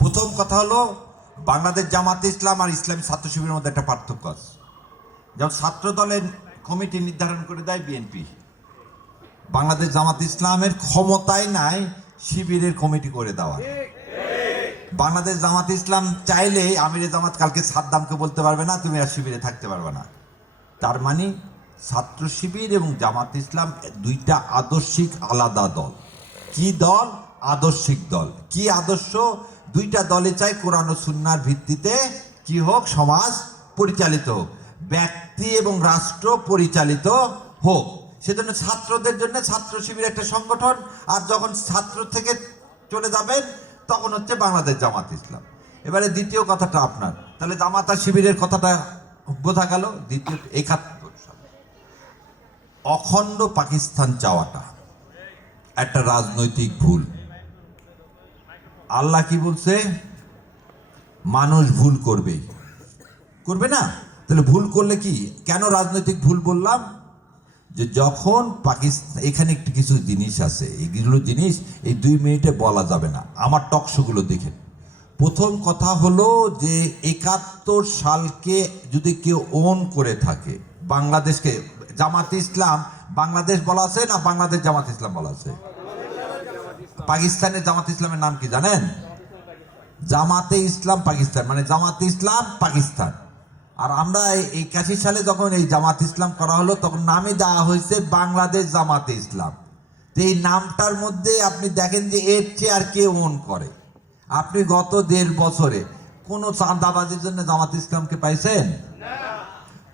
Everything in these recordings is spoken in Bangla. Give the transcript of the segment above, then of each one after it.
প্রথম কথা হলো, বাংলাদেশ জামাতে ইসলাম আর ইসলামী ছাত্র শিবিরের মধ্যে একটা পার্থক্য আছে। যেমন ছাত্র দলের কমিটি নির্ধারণ করে দেয় বিএনপি, বাংলাদেশ জামাত ইসলামের ক্ষমতায় নাই শিবিরের কমিটি করে দেওয়া। বাংলাদেশ জামাত ইসলাম চাইলে আমিরে জামাত কালকে সাদ্দামকে বলতে পারবে না তুমি আর শিবিরে থাকতে পারবে না। তার মানে ছাত্র শিবির এবং জামাত ইসলাম দুইটা আদর্শিক আলাদা দল। কি দল? আদর্শিক দল। কি আদর্শ? দুইটা দলে চাই কোরআন ও সুন্নাহর ভিত্তিতে কি হোক, সমাজ পরিচালিত হোক, ব্যক্তি এবং রাষ্ট্র পরিচালিত হোক। সেজন্য ছাত্রদের জন্য ছাত্র শিবির একটা সংগঠন, আর যখন ছাত্র থেকে চলে যাবেন তখন হচ্ছে বাংলাদেশ জামাত ইসলাম। এবারে দ্বিতীয় কথাটা আপনার, তাহলে জামাত আর শিবিরের কথাটা বোঝা গেল। দ্বিতীয়, ৭১ সালে অখণ্ড পাকিস্তান চাওয়াটা একটা রাজনৈতিক ভুল। আল্লাহ কি বলছে? মানুষ ভুল করবে, করবে না? তাহলে ভুল করলে কি, কেন রাজনৈতিক ভুল বললাম? যে যখন পাকিস্তান, এখানে একটু কিছু জিনিস আছে, এইগুলো জিনিস এই 2 মিনিটে বলা যাবে না। আমার টকশোগুলো দেখেন। প্রথম কথা হলো যে ৭১ সালকে যদি কেউ ওন করে থাকে, বাংলাদেশকে জামাত ইসলাম বাংলাদেশ বলা আছে না বাংলাদেশ জামাত ইসলাম বলা আছে? পাকিস্তানের জামাত ইসলামের নাম কি জানেন? জামাতে ইসলাম পাকিস্তান, মানে জামাতে ইসলাম পাকিস্তান। আর আমরা এই ৮১ সালে যখন এই জামাত ইসলাম করা হলো তখন নামে দেওয়া হয়েছে বাংলাদেশ জামাতে ইসলাম। তো এই নামটার মধ্যে আপনি দেখেন যে এর চেয়ে আর কে ওন করে? আপনি গত ১.৫ বছরে কোনো চাঁদাবাজির জন্য জামাত ইসলামকে পাইছেন?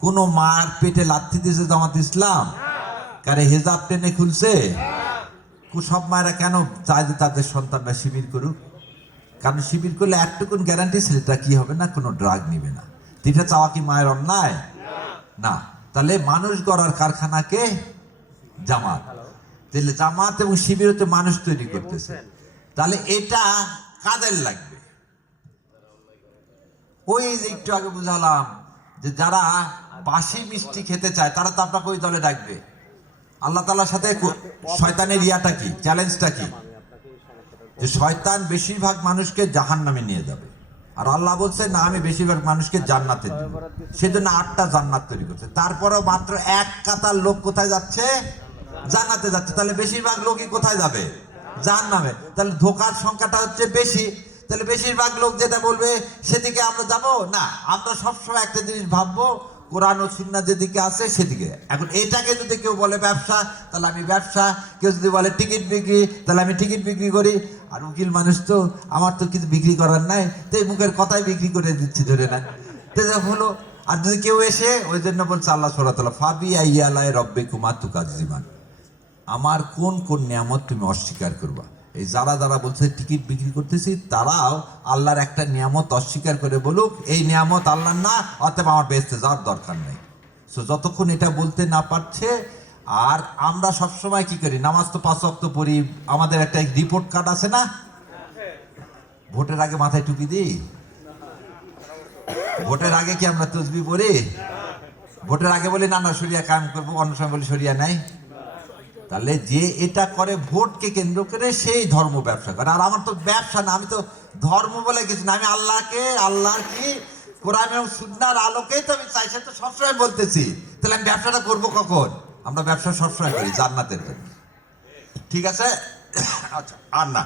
কোনো মার পেটে লাথি দিয়েছে জামাত ইসলাম? কারে হেজাব টেনে খুলছে? সব মায়েরা কেন চায় যে তাদের সন্তানরা শিবির করুক? কারণ শিবির করলে একটুকুন গ্যারান্টি ছেলেটা কি হবে না, কোনো ড্রাগ নিবে না। এটা চাওয়া কি মায়ের অন্যায়? না। তাহলে মানুষ গড়ার কারখানাকে জামাত, তাহলে জামাত এবং শিবির হতে মানুষ তৈরি করতেছে। তাহলে এটা কাদের লাগবে? ওই যে একটু আগে বুঝালাম যে যারা বাসি মিষ্টি খেতে চায় তারা তো আপনাকে ওই দলে ডাকবে। আল্লাহ তাআলার সাথে শয়তানের ইয়াটা কি, চ্যালেঞ্জটা কি? যে শয়তান বেশিরভাগ মানুষকে জাহান্নামে নিয়ে যাবে, আর আল্লাহ বলছে না আমি বেশিরভাগ মানুষকে জান্নাতে দেব। সেজন্য 8টা জান্নাত তৈরি করছে। তারপরেও মাত্র 1 কাতার লোক কোথায় যাচ্ছে? জান্নাতে যাচ্ছে। তাহলে বেশিরভাগ লোকই কোথায় যাবে? জাহান্নামে। তাহলে ধোঁকার সংখ্যাটা হচ্ছে বেশি। তাহলে বেশিরভাগ লোক যেটা বলবে সেদিকে আমরা যাব না। আমরা সবসময় একটা জিনিস ভাববো, কোরআন ও সুন্নাহ যেদিকে আছে সেদিকে। এখন এটাকে যদি কেউ বলে ব্যবসা, তাহলে আমি ব্যবসা। কেউ যদি বলে টিকিট বিক্রি, তাহলে আমি টিকিট বিক্রি করি। আর উকিল মানুষ তো, আমার তো কিছু বিক্রি করার নাই, তো এই মুখের কথাই বিক্রি করে দিচ্ছি ধরে না। তো হলো। আর যদি কেউ এসে, ওই জন্য বলছে আল্লাহ সুবহানাহু ওয়া তাআলা, ফাবি আইয়ালাই রব্বিকুমা তুকাজ্জিমান, আমার কোন কোন নিয়ামত তুমি অস্বীকার করবা। এই যারা যারা বলছে টিকিট বিক্রি করতেছি, তারাও আল্লাহর একটা নিয়ামত অস্বীকার করে বলুক এই নিয়ামত আল্লাহর না, অতএব আমার বেহেশতে যাওয়ার দরকার নেই। সো যতক্ষণ এটা বলতে না পারছে। আর আমরা সবসময় কি করি, নামাজ তো 5 ওয়াক্ত পড়ি, আমাদের একটা রিপোর্ট কার্ড আছে না? ভোটের আগে মাথায় টুপি দিই? ভোটের আগে কি আমরা তসবিহ পড়ি? ভোটের আগে বলি না না শরিয়া কায়েম করবো, অন্য সময় বলি শরিয়া নাই। তাহলে যে এটা করে ভোটকে কেন্দ্র করে, সেই ধর্ম ব্যবসা করে। আর আমার তো ব্যবসা না, আমি তো ধর্ম বলে কিছু না, আমি আল্লাহকে, আল্লাহর কি কোরআন এবং সুন্নাহর আলোকেই তো আমি চাই, সে তো সবসময় বলতেছি। তাহলে আমি ব্যবসাটা করবো কখন? আমরা ব্যবসা সবসময় করি জান্নাতের জন্য। ঠিক আছে? আচ্ছা, আর না।